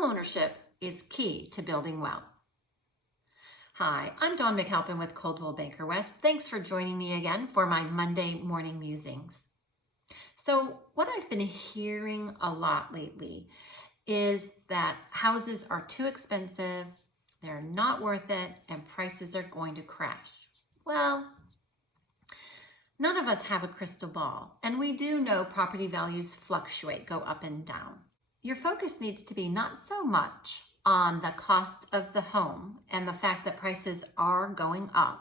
Homeownership is key to building wealth. Hi, I'm Dawn McAlpine with Coldwell Banker West. Thanks for joining me again for my Monday morning musings. So what I've been hearing a lot lately is that houses are too expensive, they're not worth it, and prices are going to crash. Well, none of us have a crystal ball, and we do know property values fluctuate, go up and down. Your focus needs to be not so much on the cost of the home and the fact that prices are going up.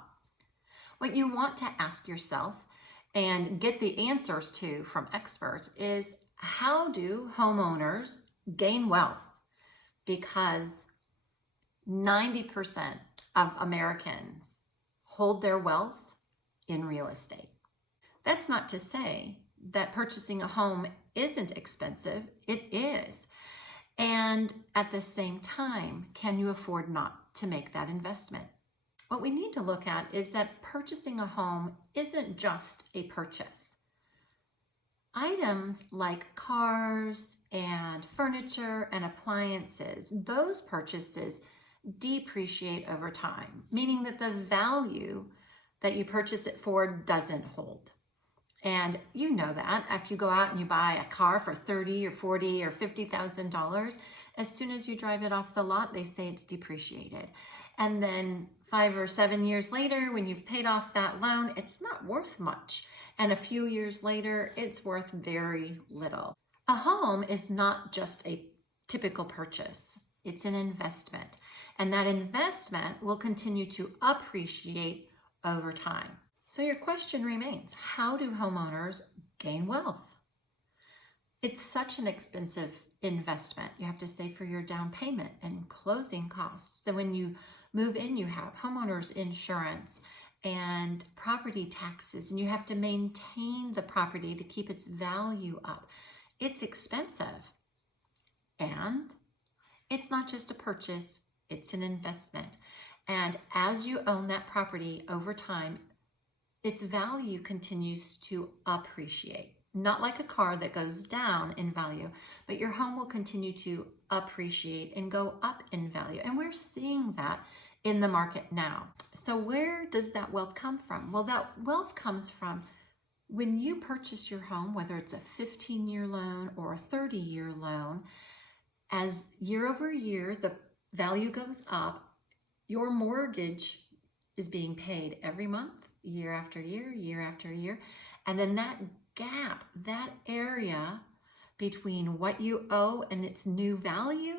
What you want to ask yourself and get the answers to from experts is, how do homeowners gain wealth? Because 90% of Americans hold their wealth in real estate. That's not to say that purchasing a home isn't expensive. It is. And at the same time, can you afford not to make that investment? What we need to look at is that purchasing a home isn't just a purchase. Items like cars and furniture and appliances, those purchases depreciate over time, meaning that the value that you purchase it for doesn't hold. And you know that if you go out and you buy a car for $30,000 or $40,000 or $50,000, as soon as you drive it off the lot, they say it's depreciated. And then 5 or 7 years later, when you've paid off that loan, it's not worth much. And a few years later, it's worth very little. A home is not just a typical purchase. It's an investment. And that investment will continue to appreciate over time. So your question remains, how do homeowners gain wealth? It's such an expensive investment. You have to save for your down payment and closing costs. Then when you move in, you have homeowners insurance and property taxes, and you have to maintain the property to keep its value up. It's expensive. And it's not just a purchase, it's an investment. And as you own that property over time, its value continues to appreciate. Not like a car that goes down in value, but your home will continue to appreciate and go up in value. And we're seeing that in the market now. So where does that wealth come from? Well, that wealth comes from when you purchase your home, whether it's a 15-year loan or a 30-year loan, as year over year, the value goes up, your mortgage is being paid every month, year after year, year after year. And then that gap, that area between what you owe and its new value,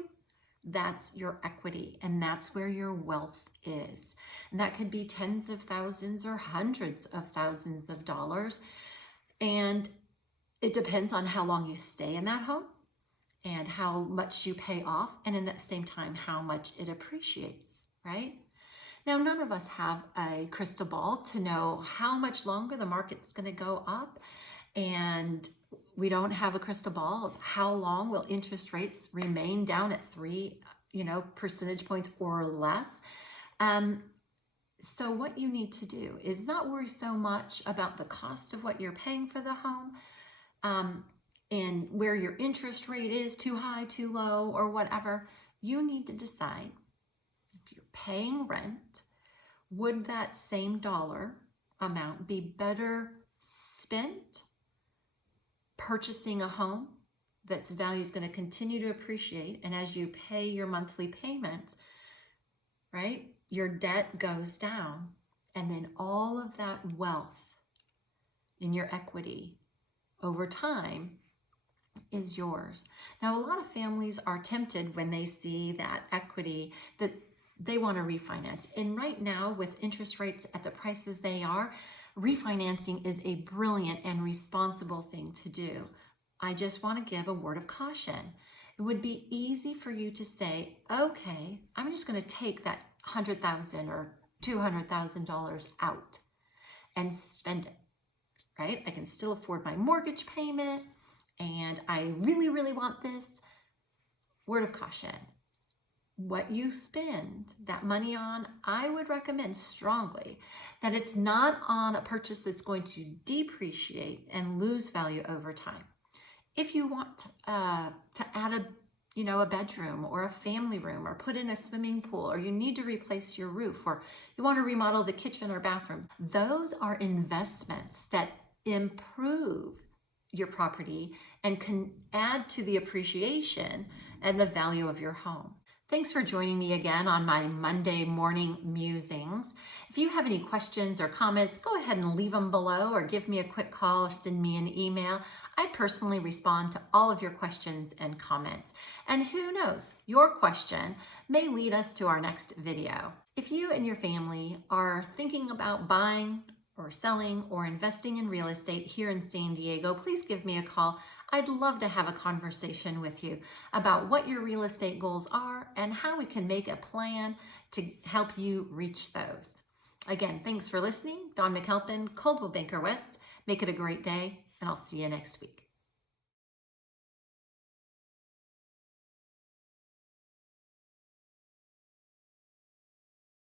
that's your equity. And that's where your wealth is. And that could be tens of thousands or hundreds of thousands of dollars. And it depends on how long you stay in that home and how much you pay off. And in that same time, how much it appreciates, right? Now, none of us have a crystal ball to know how much longer the market's going to go up, and we don't have a crystal ball of how long will interest rates remain down at 3 percentage points or less. So what you need to do is not worry so much about the cost of what you're paying for the home and where your interest rate is, too high, too low, or whatever. You need to decide, paying rent, would that same dollar amount be better spent purchasing a home that's value is going to continue to appreciate, and as you pay your monthly payments, right, your debt goes down, and then all of that wealth in your equity over time is yours. Now, a lot of families are tempted when they see that equity that they want to refinance. And right now, with interest rates at the prices they are, refinancing is a brilliant and responsible thing to do. I just want to give a word of caution. It would be easy for you to say, okay, I'm just going to take that $100,000 or $200,000 out and spend it, right? I can still afford my mortgage payment, and I really, really want this. Word of caution. What you spend that money on, I would recommend strongly that it's not on a purchase that's going to depreciate and lose value over time. If you want to add a a bedroom or a family room, or put in a swimming pool, or you need to replace your roof, or you want to remodel the kitchen or bathroom. Those are investments that improve your property and can add to the appreciation and the value of your home. Thanks for joining me again on my Monday morning musings. If you have any questions or comments, go ahead and leave them below, or give me a quick call, or send me an email. I personally respond to all of your questions and comments. And who knows, your question may lead us to our next video. If you and your family are thinking about buying or selling or investing in real estate here in San Diego, please give me a call. I'd love to have a conversation with you about what your real estate goals are and how we can make a plan to help you reach those. Again, thanks for listening. Dawn McAlpine, Coldwell Banker West. Make it a great day, and I'll see you next week.